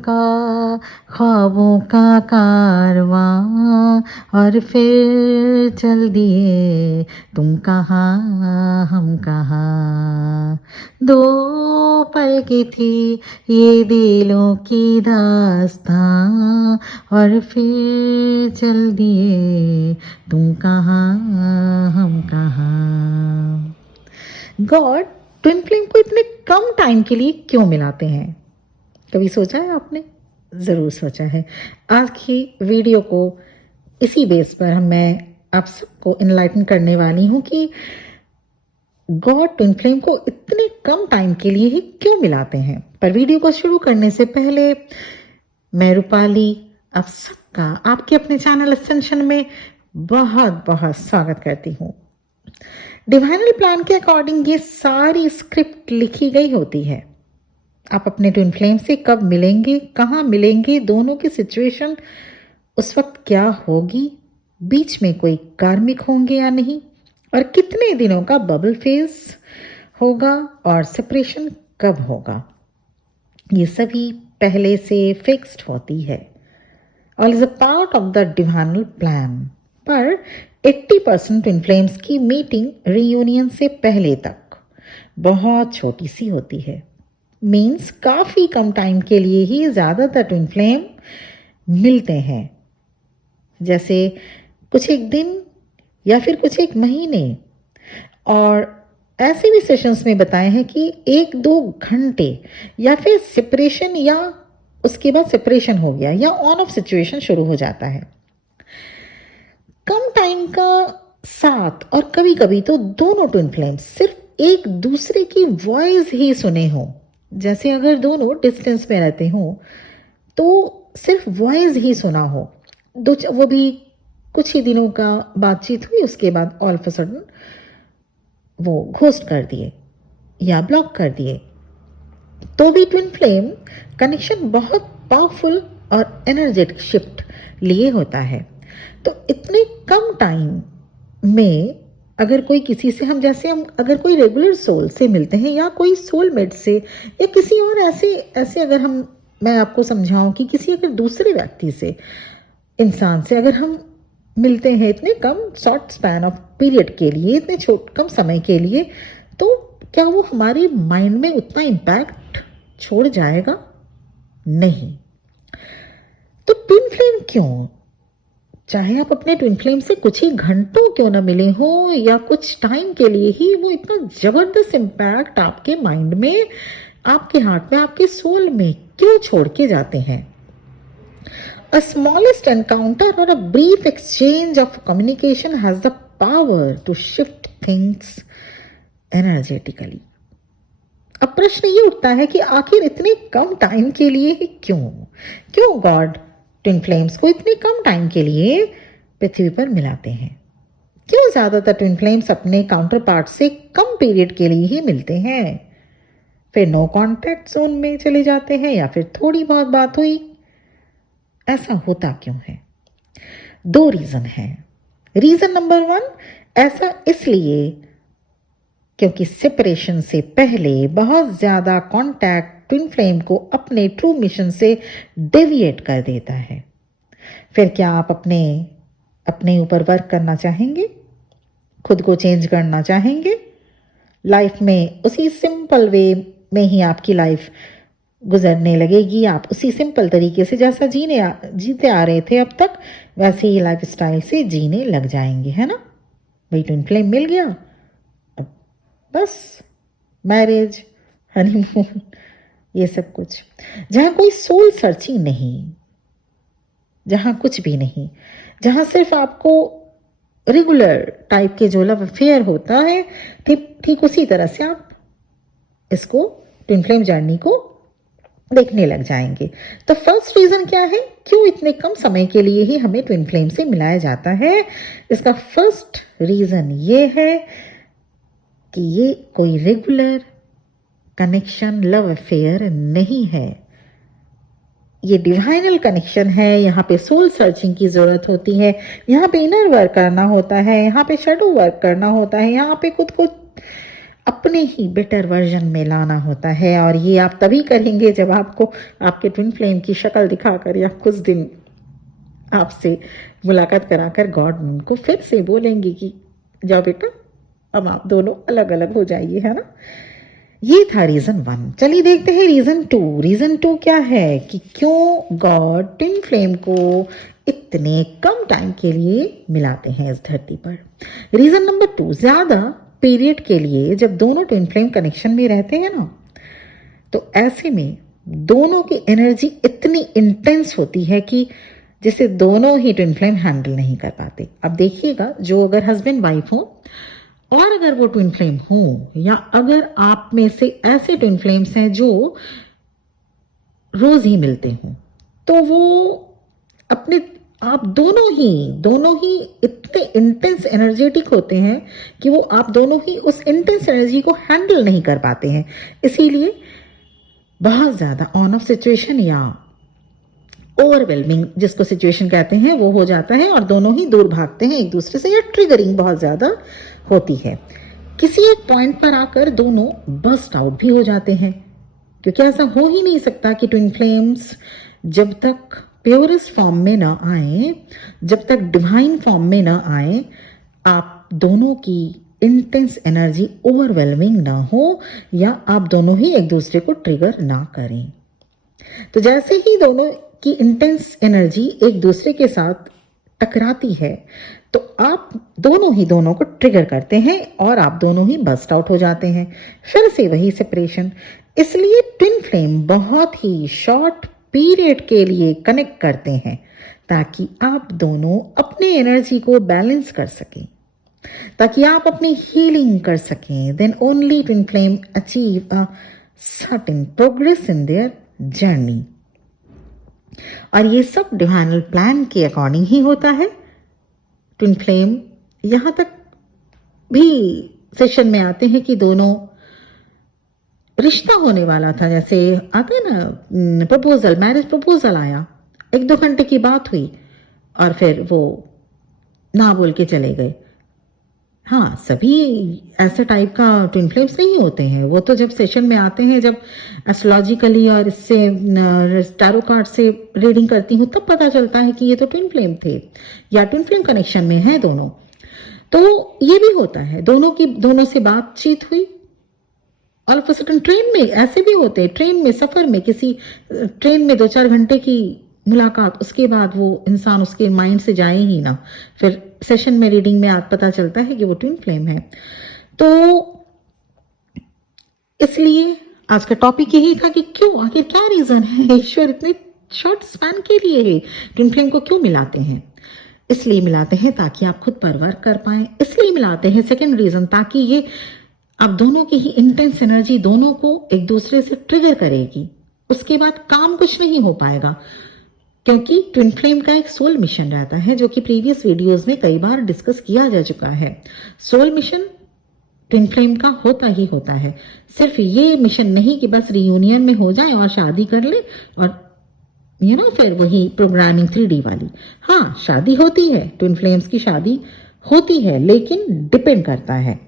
का ख्वाबों का कारवां, और फिर चल दिए तुम कहाँ हम कहाँ। दो पल की थी ये दिलों की दास्तां, और फिर चल दिए तुम कहाँ हम कहाँ। गॉड ट्विन फ्लेम को इतने कम टाइम के लिए क्यों मिलाते हैं? कभी सोचा है आपने? ज़रूर सोचा है। आज की वीडियो को इसी बेस पर मैं आप सबको इनलाइटन करने वाली हूँ कि गॉड ट्विन फ्लेम को इतने कम टाइम के लिए ही क्यों मिलाते हैं। पर वीडियो को शुरू करने से पहले मैं रूपाली आप सबका आपके अपने चैनल असेंशन में बहुत बहुत स्वागत करती हूँ। डिवाइनल प्लान के अकॉर्डिंग ये सारी स्क्रिप्ट लिखी गई होती है। आप अपने ट्विन फ्लेम से कब मिलेंगे, कहाँ मिलेंगे, दोनों की सिचुएशन उस वक्त क्या होगी, बीच में कोई कार्मिक होंगे या नहीं, और कितने दिनों का बबल फेज होगा और सेपरेशन कब होगा, ये सभी पहले से फिक्स्ड होती है। All is a part of the divinal plan. पर 80% ट्विन फ्लेम्स की मीटिंग रियूनियन से पहले तक बहुत छोटी सी होती है। मीन्स काफ़ी कम टाइम के लिए ही ज़्यादातर ट्विन फ्लेम मिलते हैं, जैसे कुछ एक दिन या फिर कुछ एक महीने। और ऐसे भी सेशंस में बताए हैं कि 1-2 घंटे या फिर सेपरेशन या उसके बाद सेपरेशन हो गया या ऑन ऑफ सिचुएशन शुरू हो जाता है। कम टाइम का साथ और कभी कभी तो दोनों ट्विन फ्लेम्स सिर्फ एक दूसरे की वॉइस ही सुने हो, जैसे अगर दोनों डिस्टेंस में रहते हो तो सिर्फ वॉइस ही सुना हो, वो भी कुछ ही दिनों का बातचीत हुई, उसके बाद ऑल ऑफ अ सडन वो घोस्ट कर दिए या ब्लॉक कर दिए, तो भी ट्विन फ्लेम कनेक्शन बहुत पावरफुल और एनर्जेटिक शिफ्ट लिए होता है। तो इतने कम टाइम में अगर कोई किसी से हम जैसे हम अगर कोई रेगुलर सोल से मिलते हैं या कोई सोलमेट से या किसी और ऐसे अगर मैं आपको समझाऊं कि किसी अगर दूसरे व्यक्ति से, इंसान से अगर हम मिलते हैं इतने कम शॉर्ट स्पैन ऑफ पीरियड के लिए, इतने कम समय के लिए, तो क्या वो हमारे माइंड में उतना इम्पैक्ट छोड़ जाएगा? नहीं। तो ट्विन फ्लेम क्यों? चाहे आप अपने ट्विन फ्लेम से कुछ ही घंटों क्यों ना मिले हो या कुछ टाइम के लिए ही, वो इतना जबरदस्त इम्पैक्ट आपके माइंड में, आपके हार्ट में, आपके सोल में क्यों छोड़ के जाते हैं? A smallest encounter or a brief exchange of communication has the power to shift things energetically. अब प्रश्न ये उठता है कि आखिर इतने कम टाइम के लिए ही क्यों गॉड ट्विन फ्लेम्स को इतने कम टाइम के लिए पृथ्वी पर मिलाते हैं? क्यों ज्यादातर ट्विन फ्लेम्स अपने काउंटर पार्ट से कम पीरियड के लिए ही मिलते हैं, फिर नो कॉन्टैक्ट जोन में चले जाते हैं या फिर थोड़ी बहुत बात हुई? ऐसा होता क्यों है? 2 रीजन है। रीजन नंबर 1, ऐसा इसलिए क्योंकि सेपरेशन से पहले बहुत ज्यादा कांटेक्ट ट्विन फ्लेम को अपने ट्रू मिशन से डेविएट कर देता है। फिर क्या आप अपने ऊपर वर्क करना चाहेंगे? खुद को चेंज करना चाहेंगे? लाइफ में उसी सिंपल वे में ही आपकी लाइफ गुजरने लगेगी, आप उसी सिंपल तरीके से जैसा जीते आ रहे थे अब तक, वैसे ही लाइफ स्टाइल से जीने लग जाएंगे, है ना? भाई ट्विन फ्लेम मिल गया, अब बस मैरिज, हनीमून, ये सब कुछ, जहां कोई सोल सर्चिंग नहीं, जहां कुछ भी नहीं, जहां सिर्फ आपको रेगुलर टाइप के जो लव अफेयर होता है, ठीक उसी तरह से आप इसको ट्विन फ्लेम जर्नी को देखने लग जाएंगे। तो फर्स्ट रीजन क्या है, क्यों इतने कम समय के लिए ही हमें ट्विन फ्लेम से मिलाया जाता है? इसका फर्स्ट रीजन ये है कि ये कोई रेगुलर कनेक्शन, लव अफेयर नहीं है। ये डिवाइनल कनेक्शन है। यहाँ पे सोल सर्चिंग की जरूरत होती है, यहाँ पे इनर वर्क करना होता है, यहाँ पे शैडो वर्क करना होता है, यहाँ पे खुद को अपने ही बेटर वर्जन में लाना होता है। और ये आप तभी करेंगे जब आपको आपके ट्विन फ्लेम की शक्ल दिखाकर या कुछ दिन आपसे मुलाकात कराकर गॉड उनको फिर से बोलेंगे कि जाओ बेटा, अब आप दोनों अलग अलग हो जाइए, है ना। ये था रीजन 1। चलिए देखते हैं रीजन 2। रीजन 2 क्या है कि क्यों गॉड ट्विन फ्लेम को इतने कम टाइम के लिए मिलाते हैं इस धरती पर। रीजन नंबर 2, ज्यादा पीरियड के लिए जब दोनों ट्विन फ्लेम कनेक्शन में रहते हैं ना, तो ऐसे में दोनों की एनर्जी इतनी इंटेंस होती है कि जिसे दोनों ही ट्विन फ्लेम हैंडल नहीं कर पाते। अब देखिएगा, जो अगर हस्बैंड वाइफ हो और अगर वो ट्विन फ्लेम हो, या अगर आप में से ऐसे ट्विन फ्लेम्स हैं जो रोज ही मिलते हों, तो वो अपने आप दोनों ही इतने इंटेंस एनर्जेटिक होते हैं कि वो आप दोनों ही उस इंटेंस एनर्जी को हैंडल नहीं कर पाते हैं। इसीलिए बहुत ज्यादा ऑन ऑफ सिचुएशन या ओवरवेलमिंग जिसको सिचुएशन कहते हैं वो हो जाता है और दोनों ही दूर भागते हैं एक दूसरे से, या ट्रिगरिंग बहुत ज्यादा होती है। किसी एक पॉइंट पर आकर दोनों बस्ट आउट भी हो जाते हैं, क्योंकि ऐसा हो ही नहीं सकता कि ट्विन फ्लेम्स जब तक प्योरेस्ट फॉर्म में ना आए, जब तक डिवाइन फॉर्म में ना आए, आप दोनों की इंटेंस एनर्जी ओवरवेलमिंग ना हो या आप दोनों ही एक दूसरे को ट्रिगर ना करें। तो जैसे ही दोनों की इंटेंस एनर्जी एक दूसरे के साथ टकराती है, तो आप दोनों ही दोनों को ट्रिगर करते हैं और आप दोनों ही बस्ट आउट हो जाते हैं, फिर से वही सेपरेशन। इसलिए ट्विन फ्लेम बहुत ही शॉर्ट पीरियड के लिए कनेक्ट करते हैं ताकि आप दोनों अपने एनर्जी को बैलेंस कर सकें, ताकि आप अपनी हीलिंग कर सकें। Then only twin flame achieve a certain progress in their journey. और ये सब डिवाइनल प्लान के अकॉर्डिंग ही होता है। ट्विन फ्लेम यहां तक भी सेशन में आते हैं कि दोनों रिश्ता होने वाला था, जैसे आते हैं ना प्रपोजल, मैरिज प्रपोजल आया, 1-2 घंटे की बात हुई और फिर वो ना बोल के चले गए। हाँ, सभी ऐसे टाइप का ट्विन फ्लेम्स नहीं होते हैं। वो तो जब सेशन में आते हैं, जब एस्ट्रोलॉजिकली और इससे टैरो कार्ड से रीडिंग करती हूँ, तब पता चलता है कि ये तो ट्विन फ्लेम थे या ट्विन फ्लेम कनेक्शन में है दोनों। तो ये भी होता है, दोनों से बातचीत हुई, all of a sudden train में ऐसे भी होते हैं, ट्रेन में सफर में, किसी ट्रेन में 2-4 घंटे की मुलाकात, उसके बाद वो इंसान उसके माइंड से जाए ही ना, फिर सेशन में रीडिंग में आज पता चलता है कि वो ट्विन फ्लेम है। तो इसलिए आज का टॉपिक यही था कि क्यों, आखिर क्या रीजन है ईश्वर इतने शॉर्ट स्पैन के लिए ट्विन फ्लेम को क्यों मिलाते हैं। इसलिए मिलाते हैं ताकि आप खुद पर वर्क कर पाए। इसलिए मिलाते हैं, सेकेंड रीजन, ताकि ये आप दोनों की ही इंटेंस एनर्जी दोनों को एक दूसरे से ट्रिगर करेगी। उसके बाद काम कुछ नहीं हो पाएगा, क्योंकि ट्विन फ्लेम का एक सोल मिशन रहता है, जो कि प्रीवियस वीडियोस में कई बार डिस्कस किया जा चुका है। सोल मिशन ट्विन फ्लेम का होता ही होता है। सिर्फ ये मिशन नहीं कि बस रियूनियन में हो जाए और शादी कर ले और फिर वही प्रोग्रामिंग 3D वाली। हाँ, शादी होती है, ट्विन फ्लेम्स की शादी होती है, लेकिन डिपेंड करता है।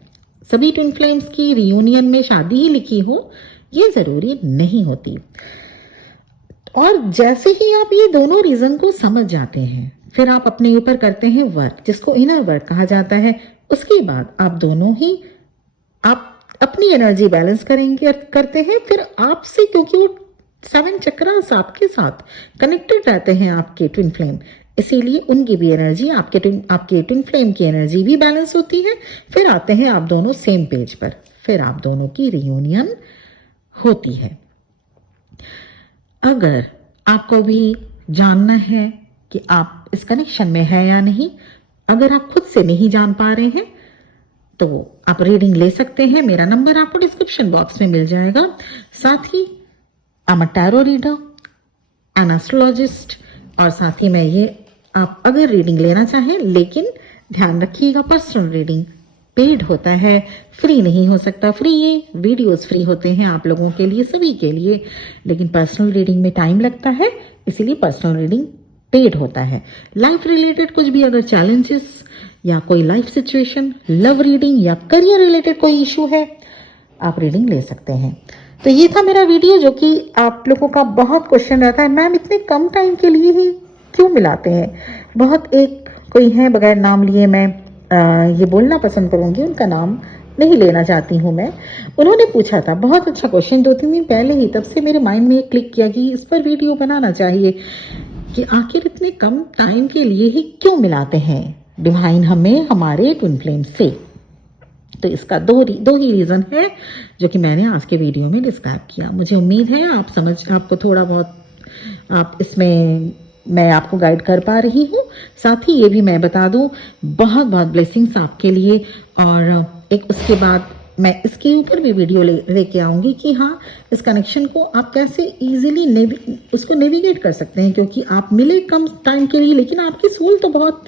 सभी ट्विन फ्लेम्स की रियूनियन में शादी ही लिखी हो ये जरूरी नहीं होती। और जैसे ही आप ये दोनों रीजन को समझ जाते हैं, फिर आप अपने ऊपर करते हैं वर्क, जिसको इनर वर्क कहा जाता है। उसके बाद आप दोनों ही आप अपनी एनर्जी बैलेंस करेंगे, करते हैं। फिर आपसे, क्योंकि वो 7 चक्रास आपके साथ कनेक्टेड रहते हैं आपके ट्विन फ्लेम, इसीलिए उनकी भी एनर्जी, आपके ट्विन फ्लेम की एनर्जी भी बैलेंस होती है। फिर आते हैं आप दोनों सेम पेज पर, फिर आप दोनों की रियूनियन होती है। अगर आपको भी जानना है कि आप इस कनेक्शन में है या नहीं, अगर आप खुद से नहीं जान पा रहे हैं, तो आप रीडिंग ले सकते हैं। मेरा नंबर आपको डिस्क्रिप्शन बॉक्स में मिल जाएगा। साथ ही I am a tarot reader, an astrologist, और साथ ही मैं ये, आप अगर रीडिंग लेना चाहें, लेकिन ध्यान रखिएगा पर्सनल रीडिंग पेड होता है, फ्री नहीं हो सकता। फ्री ये वीडियोस फ्री होते हैं आप लोगों के लिए, सभी के लिए, लेकिन पर्सनल रीडिंग में टाइम लगता है, इसीलिए पर्सनल रीडिंग पेड होता है। लाइफ रिलेटेड कुछ भी अगर चैलेंजेस या कोई लाइफ सिचुएशन, लव रीडिंग या करियर रिलेटेड कोई इशू है, आप रीडिंग ले सकते हैं। तो ये था मेरा वीडियो, जो कि आप लोगों का बहुत क्वेश्चन रहता है, मैम इतने कम टाइम के लिए ही क्यों मिलाते हैं। बहुत एक कोई है, बगैर नाम लिए मैं ये बोलना पसंद करूँगी, उनका नाम नहीं लेना चाहती हूँ मैं। उन्होंने पूछा था, बहुत अच्छा क्वेश्चन, 2-3 दिन पहले ही, तब से मेरे माइंड में क्लिक किया कि इस पर वीडियो बनाना चाहिए कि आखिर इतने कम टाइम के लिए ही क्यों मिलाते हैं डिवाइन हमें हमारे ट्विन फ्लेम से। तो इसका दो ही रीज़न है जो कि मैंने आज के वीडियो में डिस्क्राइब किया। मुझे उम्मीद है आपको थोड़ा बहुत आप इसमें मैं आपको गाइड कर पा रही हूँ। साथ ही ये भी मैं बता दूँ, बहुत बहुत ब्लेसिंग्स आपके लिए। और एक उसके बाद मैं इसके ऊपर भी वीडियो लेके आऊँगी कि हाँ, इस कनेक्शन को आप कैसे इजीली उसको नेविगेट कर सकते हैं, क्योंकि आप मिले कम टाइम के लिए, लेकिन आपकी सोल तो बहुत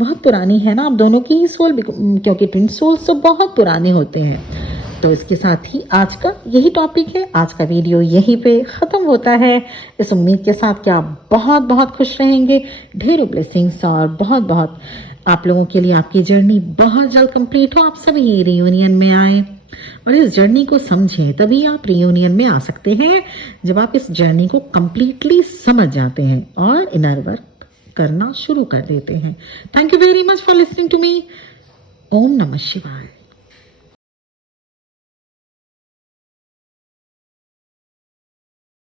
बहुत पुरानी है ना, आप दोनों की ही सोल, क्योंकि ट्विन सोल्स तो बहुत पुराने होते हैं। तो इसके साथ ही आज का यही टॉपिक है, आज का वीडियो यहीं पे ख़त्म होता है, इस उम्मीद के साथ कि आप बहुत बहुत खुश रहेंगे, ढेरों ब्लेसिंग्स, और बहुत बहुत आप लोगों के लिए आपकी जर्नी बहुत जल्द कंप्लीट हो, आप सभी रियूनियन में आए और इस जर्नी को समझें। तभी आप रियूनियन में आ सकते हैं जब आप इस जर्नी को कंप्लीटली समझ जाते हैं और इनर वर्क करना शुरू कर देते हैं। Thank you very much for listening to me. ओम नमः शिवाय।